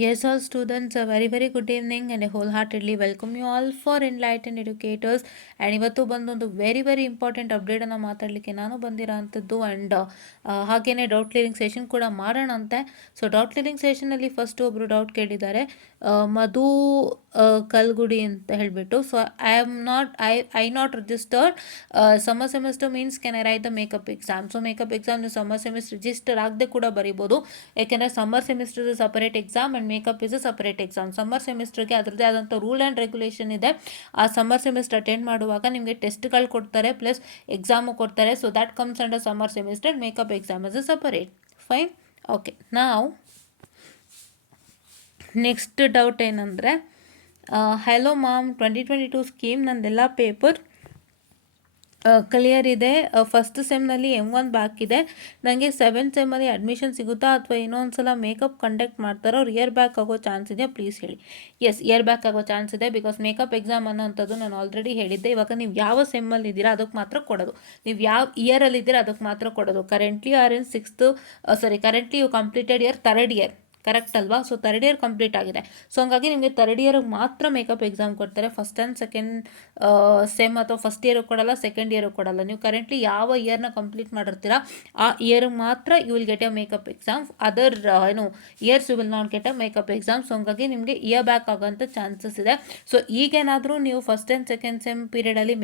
Yes, all students, a very very good evening and a wholeheartedly welcome you all for Enlightened Educators. And ಇವತ್ತು ಬಂದು ಒಂದು very very important ಅಪ್ಡೇಟನ್ನು ಮಾತಾಡಲಿಕ್ಕೆ ನಾನು ಬಂದಿರೋ ಅಂಥದ್ದು. ಆ್ಯಂಡ್ ಹಾಗೆಯೇ ಡೌಟ್ ಕ್ಲಿಯರಿಂಗ್ ಸೆಷನ್ ಕೂಡ ಮಾಡೋಣ ಅಂತೆ. ಸೊ ಡೌಟ್ ಕ್ಲಿಯರಿಂಗ್ ಸೆಷನಲ್ಲಿ ಫಸ್ಟ್ ಒಬ್ಬರು ಡೌಟ್ ಕೇಳಿದ್ದಾರೆ, ಮಧು ಕಲ್ಗುಡಿ ಅಂತ ಹೇಳಿಬಿಟ್ಟು. So I not registered summer semester means can I write the makeup exam. So makeup exam ನೀವು ಸಮ್ಮರ್ ಸೆಮಿಸ್ಟರ್ ರಿಜಿಸ್ಟರ್ ಆಗದೆ ಕೂಡ ಬರಿಬೋದು, ಯಾಕೆಂದರೆ summer semester separate exam and makeup is a separate exam. Summer ಸೆಮಿಸ್ಟರ್ಗೆ ಅದರದ್ದೇ ಆದಂಥ ರೂಲ್ ಆ್ಯಂಡ್ ರೆಗ್ಯುಲೇಷನ್ ಇದೆ. ಆ ಸಮ್ಮರ್ ಸೆಮಿಸ್ಟರ್ ಅಟೆಂಡ್ ಮಾಡುವಾಗ ನಿಮಗೆ ಟೆಸ್ಟ್ಗಳು ಕೊಡ್ತಾರೆ ಪ್ಲಸ್ ಎಕ್ಸಾಮು ಕೊಡ್ತಾರೆ. So that comes under summer semester. Makeup exam is a separate. Fine, okay. ನಾವು ನೆಕ್ಸ್ಟ್ ಡೌಟ್ ಏನಂದರೆ, ಹಲೋ ಮ್ಯಾಮ್, 2022 ಸ್ಕೀಮ್ ನಂದೆಲ್ಲ ಪೇಪರ್ ಕ್ಲಿಯರ್ ಇದೆ. ಫಸ್ಟ್ ಸೆಮ್ನಲ್ಲಿ M1 ಬ್ಯಾಕ್ ಇದೆ. ನನಗೆ 7th ಸೆಮ್ಮಲ್ಲಿ ಅಡ್ಮಿಷನ್ ಸಿಗುತ್ತಾ ಅಥವಾ ಏನೋ ಒಂದು ಸಲ ಮೇಕಪ್ ಕಂಡಕ್ಟ್ ಮಾಡ್ತಾರೋ, ಅವ್ರು ಇಯರ್ ಬ್ಯಾಕ್ ಆಗೋ ಚಾನ್ಸ್ ಇದೆಯಾ ಪ್ಲೀಸ್ ಹೇಳಿ. ಎಸ್, ಇಯರ್ ಬ್ಯಾಕ್ ಆಗೋ ಚಾನ್ಸ್ ಇದೆ. ಬಿಕಾಸ್ ಮೇಕಪ್ ಎಕ್ಸಾಮ್ ಅನ್ನೋಂಥದ್ದು ನಾನು ಆಲ್ರೆಡಿ ಹೇಳಿದ್ದೆ. ಇವಾಗ ನೀವು ಯಾವ ಸೆಮ್ಮಲ್ಲಿ ಇದ್ದೀರಾ ಅದಕ್ಕೆ ಮಾತ್ರ ಕೊಡೋದು, ನೀವು ಯಾವ ಇಯರಲ್ಲಿ ಇದ್ದೀರಾ ಅದಕ್ಕೆ ಮಾತ್ರ ಕೊಡೋದು. Currently are in currently you completed year 3rd year, correct ಅಲ್ವಾ? ಸೊ 3rd ಇಯರ್ ಕಂಪ್ಲೀಟ್ ಆಗಿದೆ. ಸೊ ಹಂಗಾಗಿ ನಿಮಗೆ 3rd ಇಯರ್ಗೆ ಮಾತ್ರ ಮೇಕಪ್ ಎಕ್ಸಾಮ್ ಕೊಡ್ತಾರೆ. ಫಸ್ಟ್ ಆ್ಯಂಡ್ ಸೆಕೆಂಡ್ ಸೆಮ್ ಅಥವಾ ಫಸ್ಟ್ ಇಯರ್ಗೆ ಕೊಡಲ್ಲ, ಸೆಕೆಂಡ್ ಇಯರ್ಗೆ ಕೊಡಲ್ಲ. ನೀವು ಕರೆಂಟ್ಲಿ ಯಾವ ಇಯರ್ನ ಕಂಪ್ಲೀಟ್ ಮಾಡಿರ್ತೀರಾ ಆ ಇಯರ್ಗೆ ಮಾತ್ರ you will get a makeup exam. Other years you will not get a makeup exam. So ಹಂಗಾಗಿ ನಿಮಗೆ ಇಯರ್ ಬ್ಯಾಕ್ ಆಗೋಂಥ ಚಾನ್ಸಸ್ ಇದೆ. ಸೊ ಈಗೇನಾದರೂ ನೀವು ಫಸ್ಟ್ ಆ್ಯಂಡ್ ಸೆಕೆಂಡ್ ಸೆಮ್ ಪೀರಿಯಡಲ್ಲಿ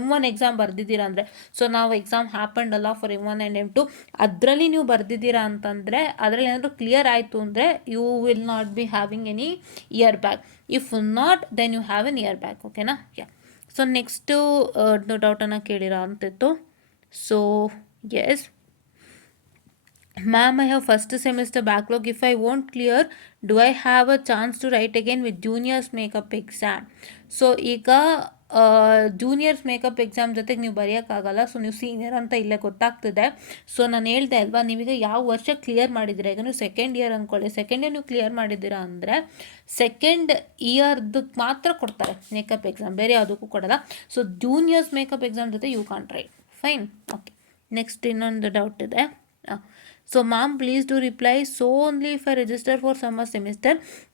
M1 ಎಕ್ಸಾಮ್ ಬರ್ದಿದ್ದೀರಾ ಅಂದರೆ, ಸೊ ನಾವು ಎಕ್ಸಾಮ್ ಹ್ಯಾಪಂಡ್ ಅಲ್ಲ ಫಾರ್ M1 ಆ್ಯಂಡ್ M2, ಅದರಲ್ಲಿ ನೀವು ಬರ್ದಿದ್ದೀರಾ ಅಂತಂದರೆ, ಅದರಲ್ಲಿ ಏನಾದರೂ ಕ್ಲಿಯರ್ ಆಯಿತು ಅಂದರೆ you will not be having any year back. If not, then you have an year back. Okay na? Yeah. So next doubt ಅನ್ನ ಕೇಳಿರೋ ಅಂತಿತ್ತು. So yes ma'am, I have first semester backlog. If I won't clear, do I have a chance to write again with juniors makeup exam? So ಈಗ juniors makeup exam ಜೊತೆಗೆ ನೀವು ಬರೆಯೋಕ್ಕಾಗಲ್ಲ. ಸೊ ನೀವು ಸೀನಿಯರ್ ಅಂತ ಇಲ್ಲೇ ಗೊತ್ತಾಗ್ತಿದೆ. ಸೊ ನಾನು ಹೇಳ್ದೆ ಅಲ್ವಾ, ನೀವೀಗ ಯಾವ ವರ್ಷ ಕ್ಲಿಯರ್ ಮಾಡಿದ್ದೀರಾ. ಈಗ ನೀವು ಸೆಕೆಂಡ್ ಇಯರ್ ಅಂದ್ಕೊಳ್ಳಿ, ಸೆಕೆಂಡ್ ಇಯರ್ ನೀವು ಕ್ಲಿಯರ್ ಮಾಡಿದ್ದೀರಾ ಅಂದರೆ ಸೆಕೆಂಡ್ ಇಯರ್ದಕ್ಕೆ ಮಾತ್ರ ಕೊಡ್ತಾರೆ ಮೇಕಪ್ ಎಕ್ಸಾಮ್, ಬೇರೆ ಯಾವುದಕ್ಕೂ ಕೊಡಲ್ಲ. ಸೊ ಜೂನಿಯರ್ಸ್ ಮೇಕಪ್ ಎಕ್ಸಾಮ್ ಜೊತೆ you can't write. Fine, okay. Next ಇನ್ನೊಂದು ಡೌಟ್ ಇದೆ. So ma'am, please do reply. So only if I register for summer semester,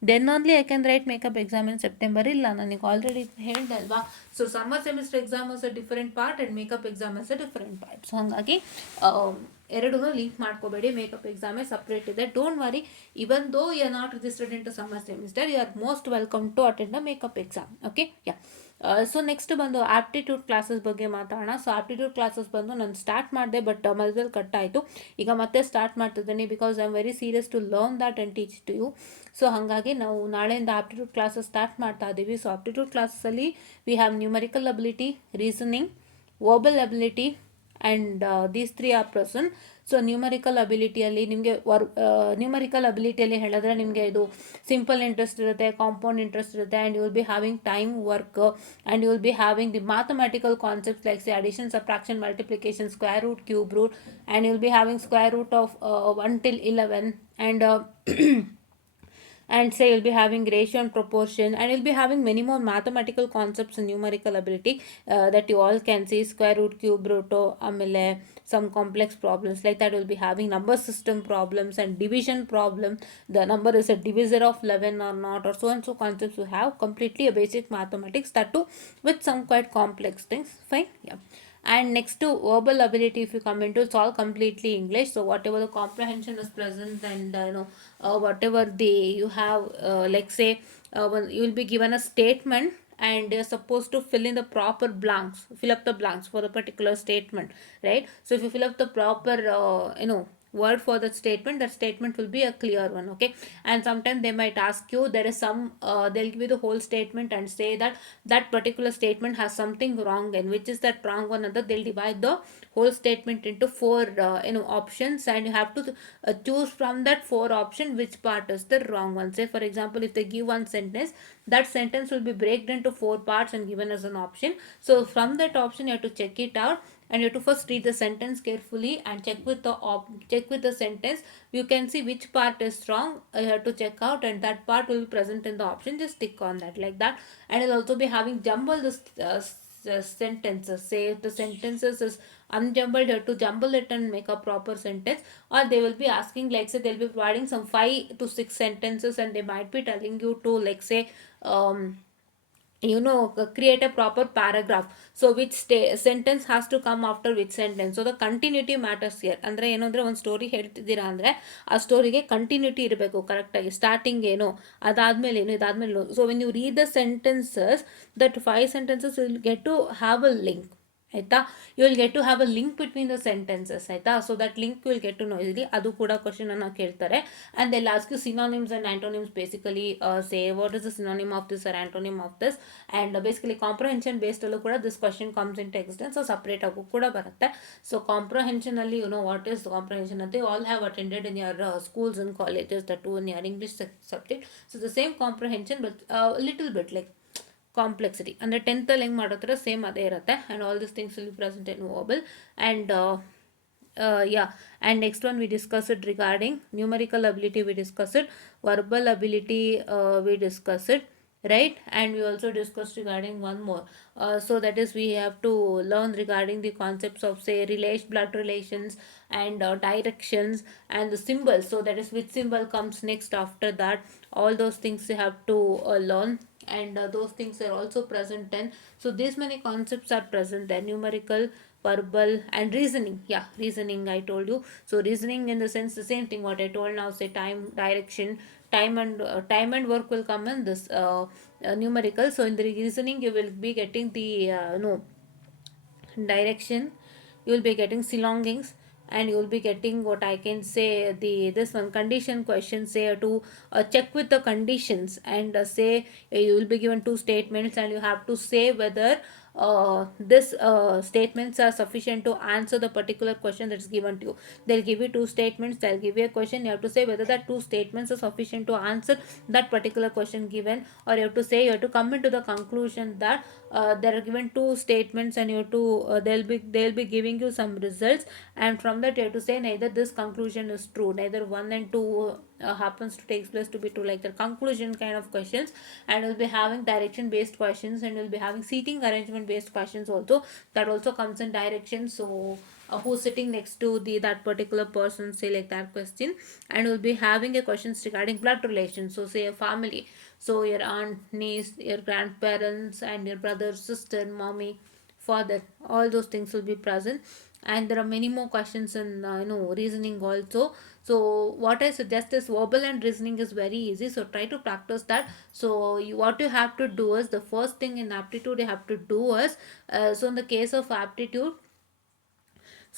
then only I can write makeup exam in September. ಇಲ್ಲ, ನನಗೆ already ಹೇಳಿದೆ ಅಲ್ವಾ. So summer semester exam is a different part and makeup exam is a different part. So ಹಾಗಾಗಿ ಎರಡೂ link ಮಾಡ್ಕೋಬೇಡಿ. Makeup ಎಕ್ಸಾಮೇ separate ಇದೆ. Don't worry, even though you are not registered into summer semester, you are most welcome to attend the makeup exam. Okay, yeah. So next ಬಂದು aptitude classes ಬಗ್ಗೆ ಮಾತಾಡೋಣ. So aptitude classes ಬಂದು ನಾನು ಸ್ಟಾರ್ಟ್ ಮಾಡಿದೆ, ಬಟ್ ಮಧ್ಯದಲ್ಲಿ ಕಟ್ ಆಯಿತು. ಈಗ ಮತ್ತೆ ಸ್ಟಾರ್ಟ್ ಮಾಡ್ತಿದ್ದೀನಿ because I am very serious to learn that and teach to you. So ಹಾಗಾಗಿ ನಾವು ನಾಳೆಯಿಂದ ಆಪ್ಟಿಟ್ಯೂಡ್ ಕ್ಲಾಸಸ್ ಸ್ಟಾರ್ಟ್ ಮಾಡ್ತಾ ಇದ್ದೀವಿ. ಸೊ ಆಪ್ಟಿಟ್ಯೂಡ್ ಕ್ಲಾಸಲ್ಲಿ we have numerical ability, reasoning, verbal ability and these 3 are present. So numerical ಅಬಿಲಿಟಿಯಲ್ಲಿ ನಿಮಗೆ numerical ಅಬಿಲಿಟಿಯಲ್ಲಿ ಹೇಳಿದ್ರೆ ನಿಮಗೆ ಇದು ಸಿಂಪಲ್ ಇಂಟ್ರೆಸ್ಟ್ ಇರುತ್ತೆ, ಕಾಂಪೌಂಡ್ ಇಂಟ್ರೆಸ್ಟ್ ಇರುತ್ತೆ, and you will be having time work, and you will be having the mathematical concepts like say addition, subtraction, multiplication, square root, cube root, and you will be having square root of 1 till 11, and say you'll be having ratio and proportion, and you'll be having many more mathematical concepts in numerical ability that you all can see, square root, cube root, amile some complex problems like that. You'll be having number system problems and division problem, the number is a divisor of 11 or not, or so and so concepts. You have completely a basic mathematics, that too with some quite complex things. Fine, yeah. And next to verbal ability, if you come into, it's all completely English. So whatever the comprehension is present, and whatever you have, like say you will be given a statement, and you're supposed to fill in the proper blanks, fill up the blanks for the particular statement, right? So if you fill up the proper word for that statement will be a clear one. Okay, and sometimes they might ask you, there is some they'll give you the whole statement and say that that particular statement has something wrong, and which is that wrong one, and they'll divide the whole statement into 4 options, and you have to choose from that 4 option which part is the wrong one. Say for example, if they give one sentence, that sentence will be broken into 4 parts and given as an option. So from that option you have to check it out, and you have to first read the sentence carefully and check with the sentence. You can see which part is wrong, you have to check out, and that part will be present in the option. Just tick on that like that. And you'll also be having jumble the sentences. Say if the sentences is unjumbled, you have to jumble it and make a proper sentence. Or they will be asking, like say they'll be providing some 5 to 6 sentences, and they might be telling you to, like say, create a proper paragraph. So which sentence has to come after which sentence. So the continuity matters here. ಅಂದ್ರೆ ಏನು ಅಂದ್ರೆ ಒಂದು ಸ್ಟೋರಿ ಹೇಳ್ತಿದ್ದೀರಾ ಅಂದ್ರೆ ಆ ಸ್ಟೋರಿಗೆ ಕಂಟಿನ್ಯೂಟಿ ಇರಬೇಕು ಕರೆಕ್ಟಾಗಿ. ಸ್ಟಾರ್ಟಿಂಗ್ ಏನು, ಅದಾದ್ಮೇಲೆ ಏನು, ಇದಾದ್ಮೇಲೆ. So when you read the sentences, that 5 sentences will get to have a link. ಆಯ್ತಾ, you will get to have a link between the sentences. ಆಯ್ತಾ, so that link will get to know easily. ಅದು ಕೂಡ question ಅನ್ನ ಕೇಳ್ತಾರೆ. And the last you synonyms and antonyms. Basically say what is the synonym of this or antonym of this. And basically comprehension based ಅಲ್ಲೂ ಕೂಡ this question comes into existence. So separate ಆಗು ಕೂಡ ಬರುತ್ತೆ. So comprehension ಅಲ್ಲಿ what is comprehension ಅಂತ all have attended in your schools and colleges, that too in your English subject. So the same comprehension, but little bit like complexity ಅಂದರೆ 10th ಹೆಂಗೆ ಮಾಡೋ same ಅದೇ ಇರುತ್ತೆ. And all this things will be present in verbal. And yeah, and next one we discussed regarding numerical ability, we discussed verbal ability, we discussed, right? And we also discussed regarding one more. So that is, we have to learn regarding the concepts of say blood relations, and directions, and the symbols. So that is, which symbol comes next after that. All those things you have to learn. And those things are also present then. So these many concepts are present then: numerical, verbal, and reasoning. Yeah, reasoning I told you. So reasoning in the sense the same thing what I told now. Say time, direction, time and work will come in this numerical. So in the reasoning you will be getting the no direction, you will be getting belongings, and you will be getting what I can say the this one condition question. Say to check with the conditions, and say you will be given 2 statements, and you have to say whether this statements are sufficient to answer the particular question that's given to you. They'll give you 2 statements, they'll give you a question, you have to say whether that 2 statements are sufficient to answer that particular question given. Or you have to say, you have to come into the conclusion that there are given 2 statements, and you have to they'll be giving you some results, and from that you have to say neither this conclusion is true, neither 1 and 2 happens to take place to be true, like the conclusion kind of questions. And we'll be having direction based questions, and we'll be having seating arrangement based questions also. That also comes in direction. So who's sitting next to the that particular person, say like that question. And we'll be having a questions regarding blood relations. So say a family, so your aunt, niece, your grandparents, and your brother, sister, mommy, father, all those things will be present. And there are many more questions in reasoning also. So what I suggest is verbal and reasoning is very easy, so try to practice that. So what you have to do is, the first thing in aptitude you have to do is, so in the case of aptitude,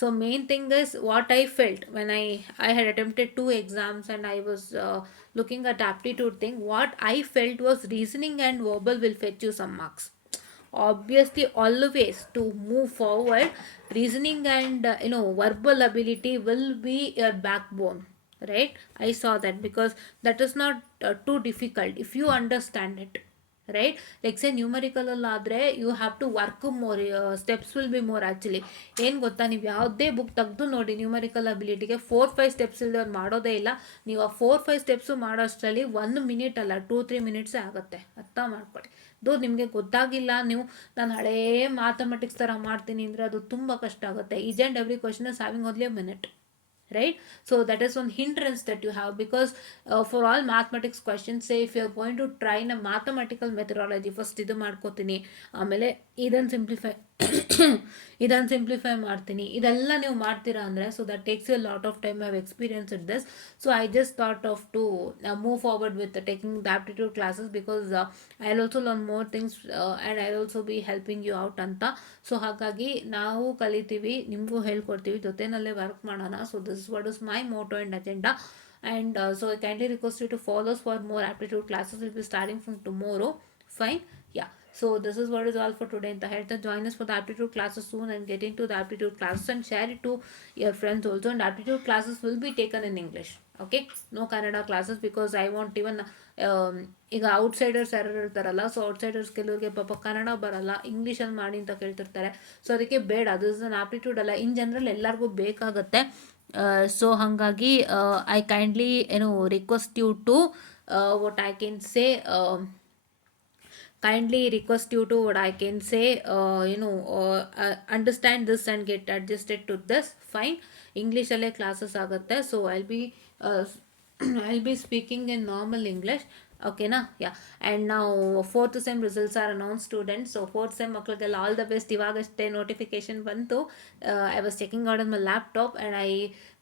so main thing is what I felt when I had attempted 2 exams, and I was looking at aptitude thing. What I felt was reasoning and verbal will fetch you some marks. Obviously, always to move forward, reasoning and verbal ability will be your backbone, right? I saw that, because that is not too difficult if you understand it, right? Like say numerical ಅಲ್ಲಾದರೆ you have to work more, steps will be more actually. ಏನು ಗೊತ್ತಾ, ನೀವು ಯಾವುದೇ ಬುಕ್ ತೆಗೆದು ನೋಡಿ ನ್ಯೂಮರಿಕಲ್ ಅಬಿಲಿಟಿಗೆ 4-5 ಸ್ಟೆಪ್ಸ್ ಇಲ್ಲದೆ ಅವ್ರು ಮಾಡೋದೇ ಇಲ್ಲ. ನೀವು ಆ 4-5 ಸ್ಟೆಪ್ಸು ಮಾಡೋ ಅಷ್ಟರಲ್ಲಿ 1 ಮಿನಿಟ್ ಅಲ್ಲ, 2-3 ಮಿನಿಟ್ಸೇ ಆಗುತ್ತೆ. ಅರ್ಥ ಮಾಡ್ಕೊಳ್ಳಿ. ನಿಮಗೆ ಗೊತ್ತಾಗಿಲ್ಲ, ನೀವು ನಾನು ಹಳೇ ಮ್ಯಾಥಮೆಟಿಕ್ಸ್ ಥರ ಮಾಡ್ತೀನಿ ಅಂದರೆ ಅದು ತುಂಬ ಕಷ್ಟ ಆಗುತ್ತೆ. Each and every question is having only a minute, right? So that is one hindrance that you have, because for all mathematics questions, say if you are going to try in a mathematical methodology, first ಇದು ಮಾಡ್ಕೋತೀನಿ, ಆಮೇಲೆ ಇದನ್ನು ಸಿಂಪ್ಲಿಫೈ ಮಾಡ್ತೀನಿ, ಇದೆಲ್ಲ ನೀವು ಮಾಡ್ತೀರಾ ಅಂದರೆ, so that takes a lot of time. I have experience it this. So I just thought of to move forward with taking the aptitude classes, because I will also learn more things and I will also be helping you out ಅಂತ. So ಹಾಗಾಗಿ ನಾವು ಕಲಿತೀವಿ, ನಿಮಗೂ ಹೇಳ್ಕೊಡ್ತೀವಿ, ಜೊತೆನಲ್ಲೇ work ಮಾಡೋಣ. So this is what is my motto and agenda. And so I kindly request you to follow us for more aptitude classes. Will be starting from tomorrow. Fine, yeah. So this is what is all for today. Join us for the aptitude classes soon, and get into the aptitude classes and share it to your friends also. And aptitude classes will be taken in English, okay? No Kannada classes, because I want even ಈಗ ಔಟ್ಸೈಡರ್ಸ್ ಯಾರು ಇರ್ತಾರಲ್ಲ, so outsiders ಕೆಲವ್ರಿಗೆ ಪಾಪ ಕನ್ನಡ ಬರಲ್ಲ, ಇಂಗ್ಲೀಷಲ್ಲಿ ಮಾಡಿ ಅಂತ ಕೇಳ್ತಿರ್ತಾರೆ. ಸೊ ಅದಕ್ಕೆ ಬೇಡ, ಅದು ಇಸ್ ಅನ್ ಆಪ್ಟಿಟ್ಯೂಡ್ ಅಲ್ಲ, ಇನ್ ಜನರಲ್ ಎಲ್ಲರಿಗೂ ಬೇಕಾಗುತ್ತೆ. ಸೊ ಹಾಗಾಗಿ I kindly request you to what I can say kindly request you to what I can say, understand this and get adjusted to this. Fine. English alle classes ಆಗುತ್ತೆ. So I'll be uh, I'll be speaking in normal English. Okay na? Yeah. And now fourth sem results are announced, students. So fourth sem ಮಕ್ಕಳಿಗೆಲ್ಲ all the best. ಇವಾಗಷ್ಟೇ notification ಬಂತು. I was checking out on my laptop and I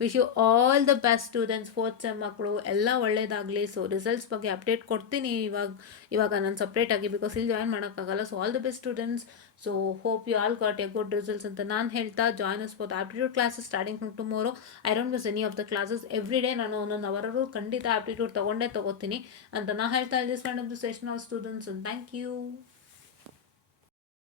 wish you all the best, students. fourth sem ಮಕ್ಕಳು ಎಲ್ಲ ಒಳ್ಳೇದಾಗಲಿ. So results ಬಗ್ಗೆ ಅಪ್ಡೇಟ್ ಕೊಡ್ತೀನಿ ಇವಾಗ ನಾನು ಸಪ್ರೇಟಾಗಿ, ಬಿಕಾಸ್ ಇಲ್ಲಿ ಜಾಯಿನ್ ಮಾಡೋಕ್ಕಾಗಲ್ಲ. So all the best, students. So hope you all got a good results ಅಂತ ನಾನು ಹೇಳ್ತಾ, join us for the aptitude classes starting from tomorrow. I don't miss any of the classes. Every day ನಾನು ಒಂದೊಂದು ಅವರರು ಖಂಡಿತ ಆಪ್ಟಿಟ್ಯೂಡ್ ತೊಗೊಂಡೇ ತೊಗೋತೀನಿ ಅಂತ ನಾ ಹೇಳ್ತಾ. This one of the session of students. Thank you.